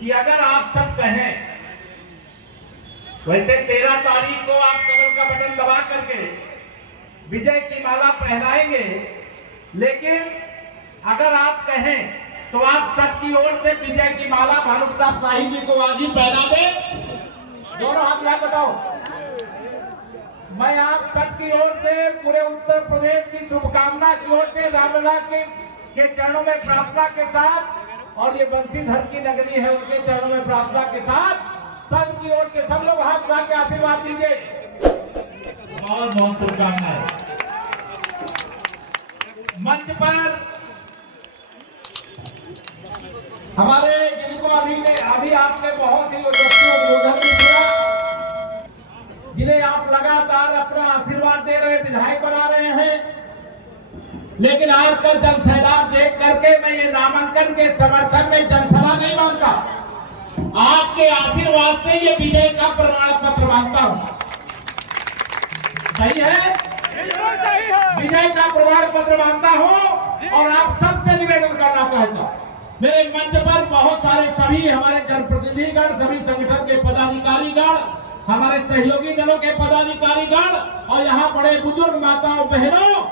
कि अगर आप सब कहें, वैसे 13 तारीख को आप कमल का बटन दबा करके विजय की माला पहनाएंगे, लेकिन अगर आप कहें तो आप सबकी ओर से विजय की माला भानु प्रताप शाही जी को आज ही पहना दे। दोनों हाथ यहाँ बताओ। मैं आप सबकी ओर से पूरे उत्तर प्रदेश की शुभकामना की ओर से रामलला के चरणों में प्रार्थना के साथ, और ये बंसीधर की नगरी है उनके चरणों में प्रार्थना के साथ सबकी ओर से सब लोग हाथ उठा के आशीर्वाद दीजिए। बहुत बहुत शुभकामनाएं। मंच पर हमारे जिनको अभी आपने बहुत ही उद्बोधन किया, जिन्हें आप लगातार अपना आशीर्वाद दे रहे, विधायक बना रहे हैं, लेकिन आजकल जनसैलाब देख करके मैं ये नामांकन के समर्थन में जनसभा नहीं मानता। आपके आशीर्वाद से ये विजय का प्रमाण पत्र मांगता हूं। सही है? विजय का प्रमाण पत्र मांगता हूं और आप सबसे निवेदन करना चाहता हूं। मेरे मंच पर बहुत सारे सभी हमारे जनप्रतिनिधिगण, सभी संगठन के पदाधिकारीगण, हमारे सहयोगी दलों के पदाधिकारीगण और यहाँ बड़े बुजुर्ग माताओं बहनों,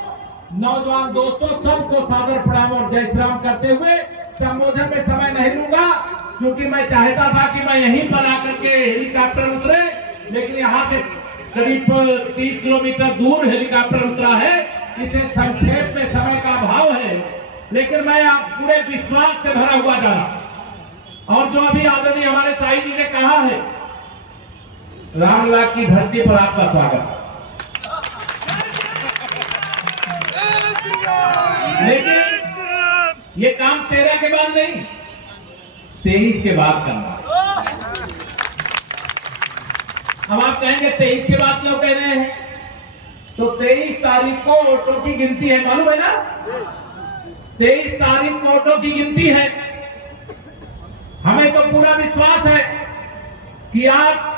नौजवान दोस्तों, सबको सादर प्रणाम और जय श्री राम करते हुए संबोधन में समय नहीं लूंगा, क्योंकि मैं चाहता था कि मैं यहीं पर आकर के हेलीकॉप्टर उतरे, लेकिन यहाँ से करीब 30 किलोमीटर दूर हेलीकॉप्टर उतरा है, इसे संक्षेप में समय का अभाव है, लेकिन मैं आप पूरे विश्वास से भरा हुआ जा रहा। और जो अभी आदरणीय हमारे शाही जी ने कहा है, रामलला की धरती पर आपका स्वागत। लेकिन ये काम 13 के बाद नहीं, 23 के बाद करना। अब आप कहेंगे 23 के बाद क्यों कह रहे हैं? तो 23 तारीख को वोटों की गिनती है, मालूम है ना? 23 तारीख को वोटों की गिनती है। हमें तो पूरा विश्वास है कि आप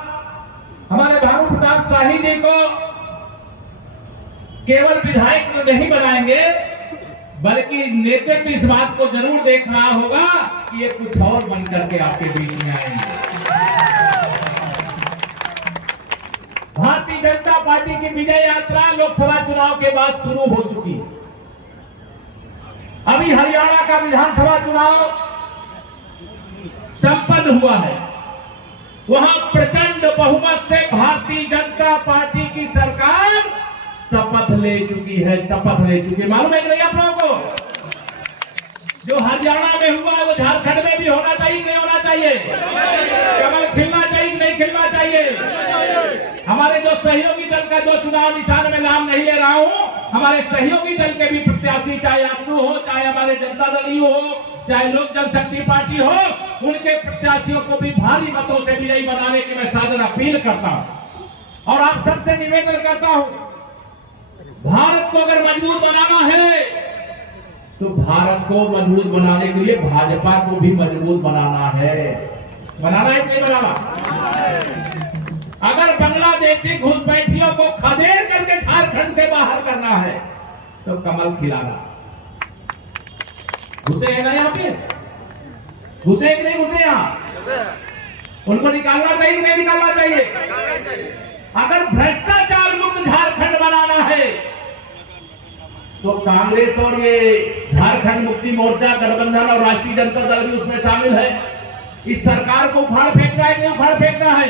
हमारे भानु प्रताप शाही जी को केवल विधायक नहीं बनाएंगे, बल्कि नेतृत्व इस बात को जरूर देख रहा होगा कि ये कुछ और बन करके आपके बीच में आएंगे। भारतीय जनता पार्टी की विजय यात्रा लोकसभा चुनाव के बाद शुरू हो चुकी है। अभी हरियाणा का विधानसभा चुनाव संपन्न हुआ है, वहां प्रचंड बहुमत से भारतीय जनता पार्टी की सरकार शपथ ले चुकी है, शपथ ले चुकी है। मालूम है कि नहीं आप लोगों को? जो हरियाणा में हुआ है वो झारखंड में भी होना चाहिए, नहीं होना चाहिए? कमल खिलना चाहिए, नहीं खिलना चाहिए? हमारे जो सहयोगी दल का जो चुनाव निशान में नाम नहीं ले रहा हूं, हमारे सहयोगी दल के भी प्रत्याशी, चाहे आसू हो, चाहे हमारे जनता दल हो, चाहे लोक जनशक्ति पार्टी हो, उनके प्रत्याशियों को भी भारी मतों से विजयी बनाने की मैं सादर अपील करता हूं। और आप सबसे निवेदन करता हूं, भारत को अगर मजबूत बनाना है तो भारत को मजबूत बनाने के लिए भाजपा को भी मजबूत बनाना है। बनाना है कि नहीं बनाना? अगर बांग्लादेशी घुसपैठियों को खदेड़ करके झारखंड से बाहर करना है तो कमल खिलाना। घुसे हैं ना यहाँ पे? घुसे कि नहीं घुसे? यहाँ उनको निकालना चाहिए कि नहीं निकालना चाहिए? अगर भ्रष्टाचार मुक्त झारखंड बनाना है तो कांग्रेस और ये झारखंड मुक्ति मोर्चा गठबंधन और राष्ट्रीय जनता दल भी उसमें शामिल है। इस सरकार को उखाड़ फेंकना है कि नहीं उखाड़ फेंकना है?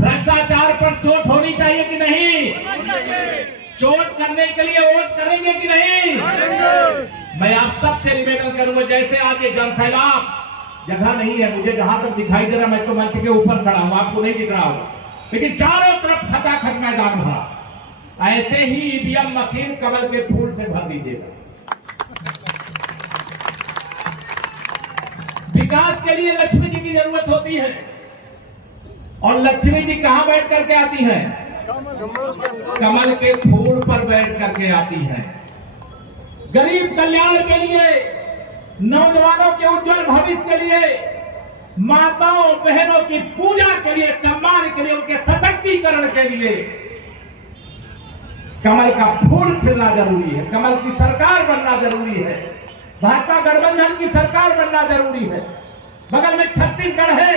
भ्रष्टाचार पर चोट होनी चाहिए कि नहीं? चोट करने के लिए वोट करेंगे कि नहीं? मैं आप सबसे निवेदन करूंगा, जैसे आज ये जनसैलाब, जगह नहीं है मुझे जहां तक दिखाई दे रहा, मैं तो मंच के ऊपर खड़ा हूं, आपको नहीं दिख रहा हूं, लेकिन चारों तरफ खचाखच मैदान भरा, ऐसे ही ईवीएम मशीन कमल के फूल से भर दीजिएगा। विकास के लिए लक्ष्मी जी की जरूरत होती है, और लक्ष्मी जी कहां बैठ करके आती है? कमल के फूल पर बैठ करके आती है। गरीब कल्याण के लिए, नौजवानों के उज्जवल भविष्य के लिए, माताओं बहनों की पूजा के लिए, सम्मान के लिए, उनके सशक्तिकरण के लिए कमल का फूल खिलना जरूरी है। कमल की सरकार बनना जरूरी है। भाजपा गठबंधन की सरकार बनना जरूरी है। बगल में छत्तीसगढ़ है।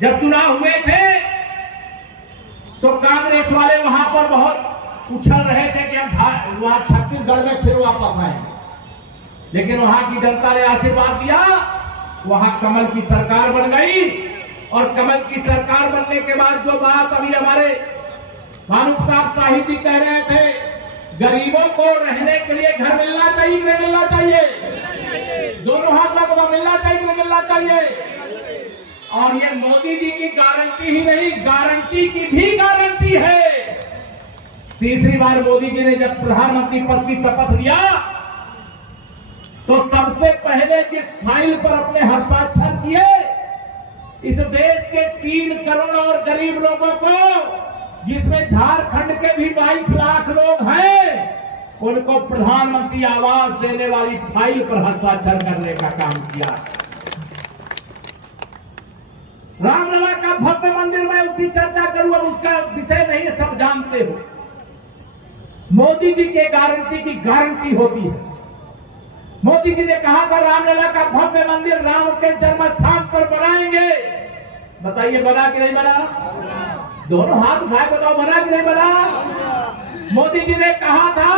जब चुनाव हुए थे तो कांग्रेस वाले वहां पर बहुत उछल रहे थे कि हम वहां छत्तीसगढ़ में फिर वापस आएंगे, लेकिन वहां की जनता ने आशीर्वाद दिया, वहां कमल की सरकार बन गई। और कमल की सरकार बनने के बाद जो बात अभी हमारे भानु प्रताप शाही जी कह रहे थे, गरीबों को रहने के लिए घर मिलना चाहिए कि नहीं मिलना चाहिए? दोनों हाथ में तो मिलना चाहिए कि नहीं मिलना चाहिए? और ये मोदी जी की गारंटी ही नहीं, गारंटी की भी गारंटी है। तीसरी बार मोदी जी ने जब प्रधानमंत्री पद की शपथ लिया तो सबसे पहले जिस फाइल पर अपने हस्ताक्षर किए, इस देश के 3 करोड़ और गरीब लोगों को, जिसमें झारखंड के भी 22 लाख लोग हैं, उनको प्रधानमंत्री आवास देने वाली फाइल पर हस्ताक्षर करने का काम किया। रामलला का भव्य मंदिर में उसकी चर्चा करूं, अब उसका विषय नहीं है, सब जानते हो। मोदी जी के गारंटी की गारंटी होती है। मोदी जी ने कहा था रामलला का भव्य मंदिर राम के जन्म स्थान पर बनाएंगे। बताइए बना कि नहीं बना? दोनों हाथ उठाए बताओ, बना कि नहीं बना? मोदी जी ने कहा था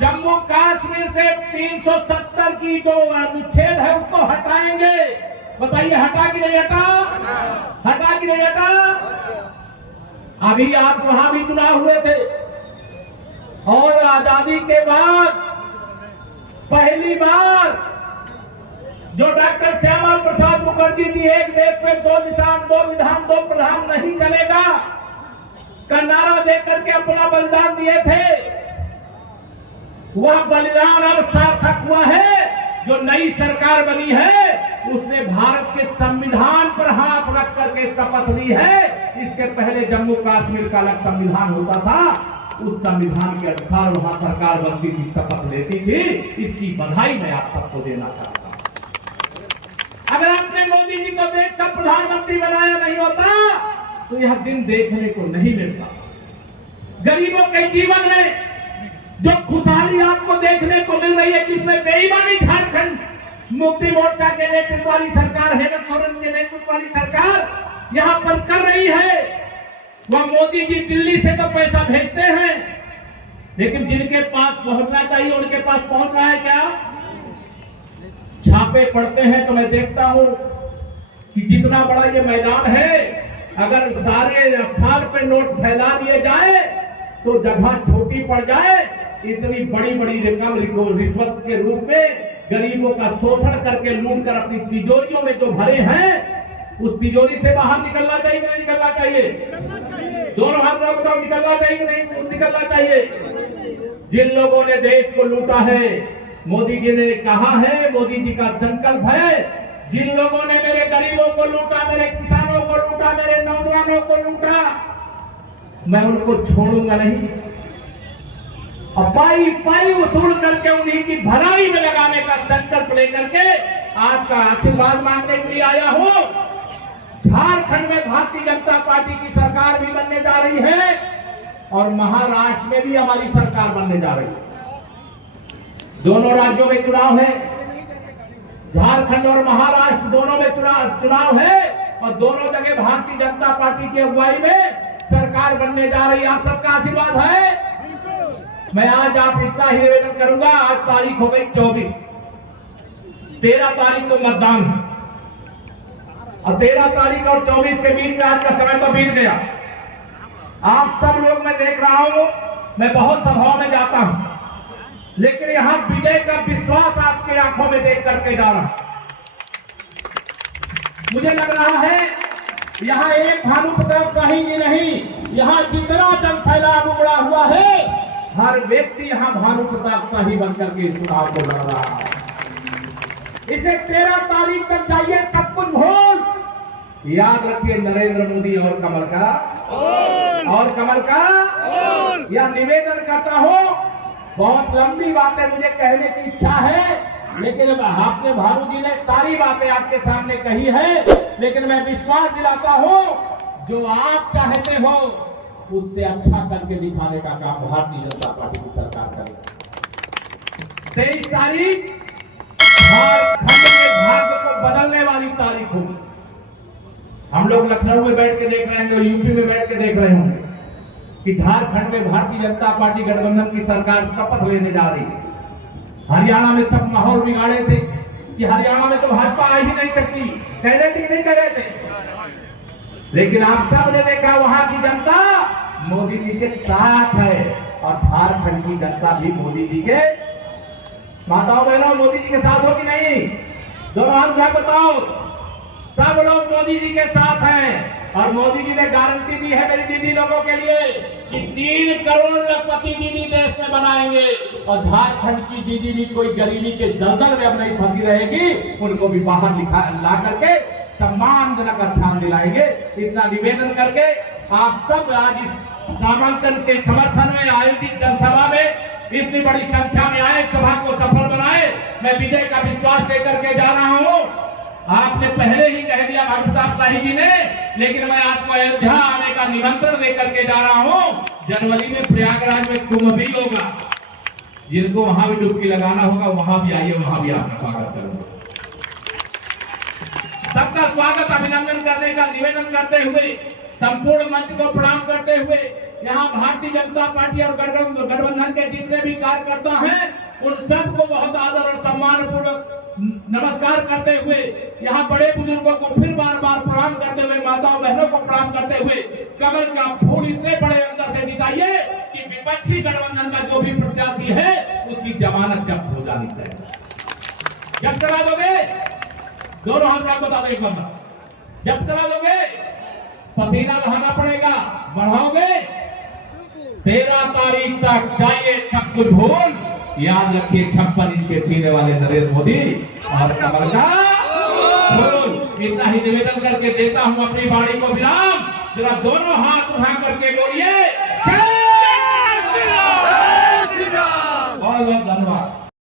जम्मू कश्मीर से 370 की जो अनुच्छेद है उसको हटाएंगे। बताइए हटा कि नहीं हटा? हटा कि नहीं हटा? अभी आप वहां भी चुनाव हुए थे और आजादी के बाद पहली बार जो डॉक्टर श्यामा प्रसाद मुखर्जी जी एक देश में 2 निशान 2 विधान 2 प्रधान नहीं चलेगा का नारा देकर के अपना बलिदान दिए थे, वह बलिदान अब सार्थक हुआ है। जो नई सरकार बनी है उसने भारत के संविधान पर हाथ रख करके शपथ ली है। इसके पहले जम्मू कश्मीर का अलग संविधान होता था, उस संविधान के अनुसार वहां सरकार बनती थी, शपथ लेती थी। इसकी बधाई मैं आप सबको देना चाहता हूं। अगर आपने मोदी जी को देश का प्रधानमंत्री बनाया नहीं होता तो यह दिन देखने को नहीं मिलता। गरीबों के जीवन में जो खुशहाली आपको देखने को मिल रही है, जिसमें बेईमानी झारखंड मुक्ति मोर्चा के नेतृत्व वाली सरकार, हेमंत सोरेन के नेतृत्व वाली सरकार यहां पर कर रही है, वह मोदी जी दिल्ली से तो पैसा भेजते हैं, लेकिन जिनके पास पहुंचना चाहिए उनके पास पहुंच रहा है क्या? छापे पड़ते हैं तो मैं देखता हूं कि जितना बड़ा ये मैदान है, अगर सारे स्थान पे नोट फैला दिए जाए तो जगह छोटी पड़ जाए। इतनी बड़ी बड़ी रकम रिश्वत के रूप में गरीबों का शोषण करके लूट कर अपनी तिजोरियों में जो भरे हैं, उस तिजोरी से बाहर निकलना चाहिए कि नहीं निकलना चाहिए? दोनों हाथ में बताओ, निकलना चाहिए कि नहीं निकलना चाहिए? जिन लोगों ने देश को लूटा है, मोदी जी ने कहा है, मोदी जी का संकल्प है, जिन लोगों ने मेरे गरीबों को लूटा, मेरे किसानों को लूटा, मेरे नौजवानों को लूटा, मैं उनको छोड़ूंगा नहीं। और पाई पाई वसूल करके उन्हीं की भलाई में लगाने का संकल्प लेकर के आज का आशीर्वाद मांगने के लिए आया हूं। झारखंड में भारतीय जनता पार्टी की सरकार भी बनने जा रही है और महाराष्ट्र में भी हमारी सरकार बनने जा रही है। दोनों राज्यों में चुनाव है, झारखंड और महाराष्ट्र दोनों में चुनाव है और दोनों जगह भारतीय जनता पार्टी की अगुवाई में सरकार बनने जा रही है। आप सबका आशीर्वाद है। मैं आज आप इतना ही निवेदन करूंगा, आज तारीख हो गई 24, 13 तारीख को मतदान है और 13 तारीख और 24 के बीच में आज का समय तो बीत गया। आप सब लोग मैं देख रहा हूं, मैं बहुत सभाओं में जाता हूं, लेकिन यहां विजय का विश्वास आपके आंखों में देख करके जा रहा हूं। मुझे लग रहा है यहाँ एक भानु प्रताप शाही जी नहीं, यहाँ जितना जन सैलाब उमड़ा हुआ है, हर व्यक्ति यहाँ भानु प्रताप शाही बनकर के इस चुनाव को लड़ रहा है। इसे 13 तारीख तक जाइए, सब कुछ भूल याद रखिए। नरेंद्र मोदी और कमल का यह निवेदन करता हूँ। बहुत लंबी बातें मुझे कहने की इच्छा है, लेकिन आपने भानु जी ने सारी बातें आपके सामने कही है, लेकिन मैं विश्वास दिलाता हूं जो आप चाहते हो उससे अच्छा करके दिखाने का काम भारतीय जनता पार्टी की सरकार करेगी। 23 तारीख झारखंड भाग्य को बदलने वाली तारीख होगी। हम लोग लखनऊ में बैठ के देख रहे हैं और यूपी में बैठ के देख रहे होंगे कि झारखंड में भारतीय जनता पार्टी गठबंधन की सरकार शपथ लेने जा रही है। हरियाणा में सब माहौल बिगाड़े थे कि हरियाणा में तो भाजपा आ ही नहीं सकती, कह रहे थे नहीं कह रहे थे, लेकिन आप सब ने देखा वहां की जनता मोदी जी के साथ है और झारखंड की जनता भी मोदी जी के, माताओं बहनों, मोदी जी के साथ हो कि नहीं? दोनों हाथ उठा बताओ। सब लोग मोदी जी के साथ हैं और मोदी जी ने गारंटी दी है मेरी दीदी लोगों के लिए कि 3 करोड़ लखपति दीदी देश में बनाएंगे और झारखंड की दीदी भी कोई गरीबी के दलदल में अब नहीं फंसी रहेगी, उनको भी बाहर ला करके सम्मानजनक स्थान दिलाएंगे। इतना निवेदन करके आप सब आज इस नामांकन के समर्थन में आयोजित जनसभा में इतनी बड़ी संख्या में आए, सभा को सफल बनाए। मैं विजय का विश्वास लेकर के जा रहा हूं। आपने पहले ही कह दिया भाजपा शाही जी ने, लेकिन मैं आपको अयोध्या आने का निमंत्रण देकर के जा रहा हूं। जनवरी में प्रयागराज में कुंभ भी होगा, जिनको वहां भी डुबकी लगाना होगा वहां भी आइए, वहां भी आपका स्वागत करूंगा। सबका स्वागत अभिनंदन करने का निवेदन करते हुए, संपूर्ण मंच को प्रणाम करते हुए, यहाँ भारतीय जनता पार्टी और गठबंधन के जितने भी कार्यकर्ता हैं उन सबको बहुत आदर और सम्मान पूर्वक नमस्कार करते हुए, यहाँ बड़े बुजुर्गों को फिर बार बार प्रणाम करते हुए, माताओं बहनों को प्रणाम करते हुए, कमल का फूल इतने बड़े अंतर से जिताइए कि विपक्षी गठबंधन का जो भी प्रत्याशी है उसकी जमानत जब्त हो जानी चाहिए। जब्त करा दोगे? दोनों हाथ बता दो एक बार बस। जब्त करा दोगे? पसीना बहाना पड़ेगा, बढ़ाओगे? 13 तारीख तक चाहिए सब कुछ भूल। याद रखिए 56 इंच के सीने वाले नरेंद्र मोदी और कमल का फूल। इतना ही निवेदन करके देता हूं अपनी वाणी को विराम। जरा दोनों हाथ उठा